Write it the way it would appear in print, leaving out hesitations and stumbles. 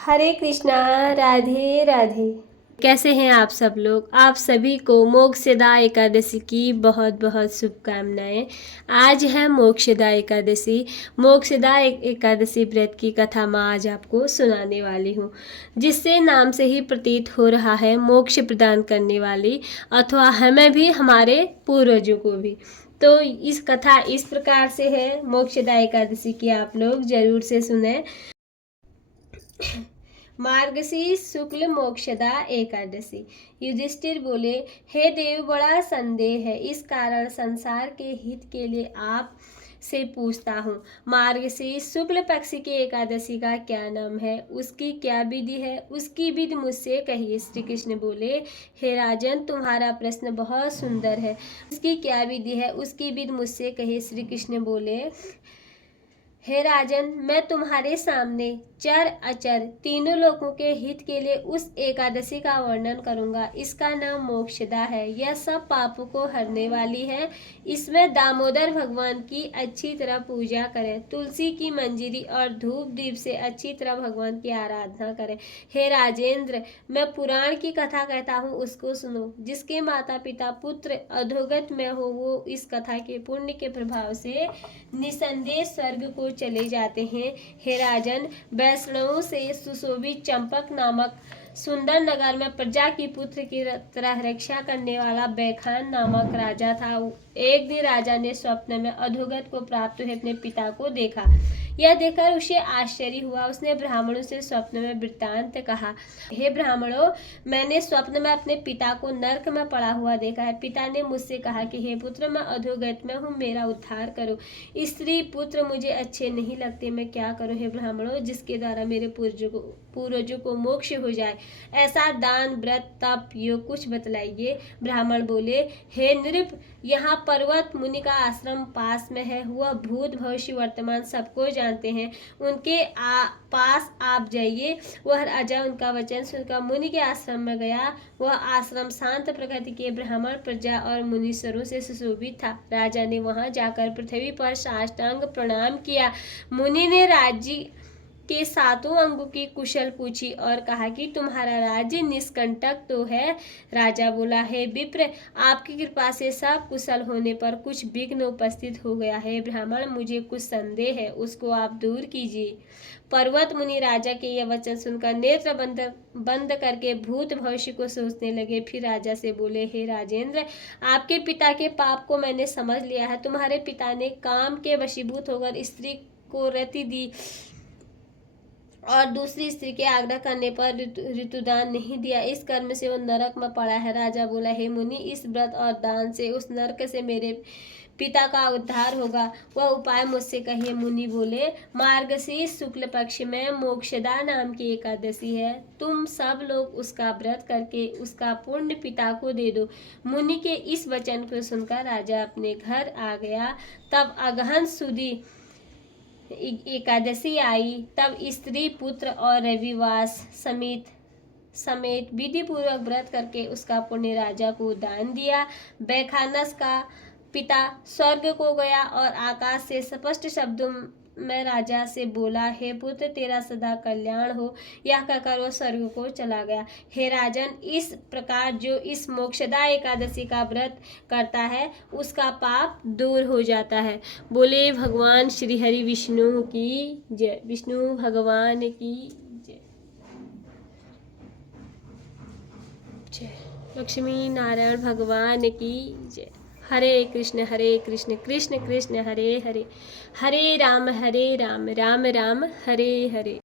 हरे कृष्णा। राधे राधे। कैसे हैं आप सब लोग? आप सभी को मोक्षदा एकादशी की बहुत बहुत शुभकामनाएं। आज है मोक्षदा एकादशी। मोक्षदा एकादशी व्रत की कथा मैं आज आपको सुनाने वाली हूँ, जिससे नाम से ही प्रतीत हो रहा है मोक्ष प्रदान करने वाली, अथवा हमें भी हमारे पूर्वजों को भी। तो इस कथा इस प्रकार से है मोक्षदा एकादशी की, आप लोग जरूर से सुने। मार्गशीर्ष शुक्ल मोक्षदा एकादशी। युधिष्ठिर बोले, हे देव, बड़ा संदेह है, इस कारण संसार के हित के लिए आप से पूछता हूँ। मार्गशीर्ष शुक्ल पक्ष की एकादशी का क्या नाम है, उसकी क्या विधि है, उसकी विधि मुझसे कहिए। श्री कृष्ण बोले, हे राजन, तुम्हारा प्रश्न बहुत सुंदर है। उसकी क्या विधि है, उसकी विधि मुझसे कहिए। श्री कृष्ण बोले, हे राजन, मैं तुम्हारे सामने चर अचर तीनों लोगों के हित के लिए उस एकादशी का वर्णन करूंगा। इसका नाम मोक्षदा है। यह सब पापों को हरने वाली है। इसमें दामोदर भगवान की अच्छी तरह पूजा करें, तुलसी की मंजरी और धूप दीप से अच्छी तरह भगवान की आराधना करें। हे राजेंद्र, मैं पुराण की कथा कहता हूँ, उसको सुनो। जिसके माता पिता पुत्र अधोगत में हो, वो इस कथा के पुण्य के प्रभाव से निसंदेह स्वर्ग को चले जाते हैं। हे राजन, वैष्णवों से सुशोभित चंपक नामक सुंदर नगर में प्रजा की पुत्र की तरह रक्षा करने वाला बैखान नामक राजा था। एक दिन राजा ने स्वप्न में अधोगत को प्राप्त हुए अपने पिता को देखा। यह देखकर उसे आश्चर्य हुआ। उसने ब्राह्मणों से स्वप्न में वृत्तांत कहा। हे ब्राह्मणों, मैंने स्वप्न में अपने पिता को नरक में पड़ा हुआ देखा है। पिता ने मुझसे कहा कि हे पुत्र, मैं अधोगत में हूँ, मेरा उद्धार करो। स्त्री पुत्र मुझे अच्छे नहीं लगते, मैं क्या करूँ? हे ब्राह्मणों, जिसके द्वारा मेरे पूर्वजों को मोक्ष हो जाए, ऐसा दान व्रत तप योग कुछ बतलाइए। ब्राह्मण बोले, हे नृप, यहाँ पर्वत मुनि का आश्रम पास में है। वह भूत भविष्य वर्तमान सबको जानते हैं। उनके पास आप जाइए। वह राजा उनका वचन सुनकर मुनि के आश्रम में गया। वह आश्रम शांत प्रकृति के ब्राह्मण प्रजा और मुनीश्वरों से सुशोभित था। राजा ने वहां जाकर पृथ्वी पर साष्टांग प्रणाम किया। मुनि ने राज्य के सातों अंगों की कुशल पूछी और कहा कि तुम्हारा राज्य निष्कंटक तो है? राजा बोला, हे विप्र, आपकी कृपा से सब कुशल होने पर कुछ विघ्न उपस्थित हो गया है। ब्राह्मण, मुझे कुछ संदेह है, उसको आप दूर कीजिए। पर्वत मुनि राजा के यह वचन सुनकर नेत्र बंद करके भूत भविष्य को सोचने लगे। फिर राजा से बोले, हे राजेंद्र, आपके पिता के पाप को मैंने समझ लिया है। तुम्हारे पिता ने काम के वशीभूत होकर स्त्री को रति दी और दूसरी स्त्री के आग्रह करने पर ऋतुदान नहीं दिया। इस कर्म से वो नरक में पड़ा है। राजा बोला, हे मुनि, इस व्रत और दान से उस नरक से मेरे पिता का उद्धार होगा। वह उपाय मुझसे कहिए। मुनि बोले, मार्गशीर्ष शुक्ल पक्ष में मोक्षदा नाम की एकादशी है। तुम सब लोग उसका व्रत करके उसका पुण्य पिता को दे दो। मुनि के इस वचन को सुनकर राजा अपने घर आ गया। तब अगहन सुदी एकादशी आई। तब स्त्री पुत्र और रविवास समेत विधि पूर्वक व्रत करके उसका पुण्य राजा को दान दिया। बैखानस का पिता स्वर्ग को गया और आकाश से स्पष्ट शब्दों में राजा से बोला, हे पुत्र, तेरा सदा कल्याण हो। यह कहकर वो स्वर्ग को चला गया। हे राजन, इस प्रकार जो इस मोक्षदा एकादशी का व्रत करता है, उसका पाप दूर हो जाता है। बोले भगवान श्री हरि विष्णु की जय। विष्णु भगवान की जय। जय लक्ष्मी नारायण भगवान की जय। हरे कृष्ण कृष्ण कृष्ण हरे हरे, हरे राम राम राम हरे हरे।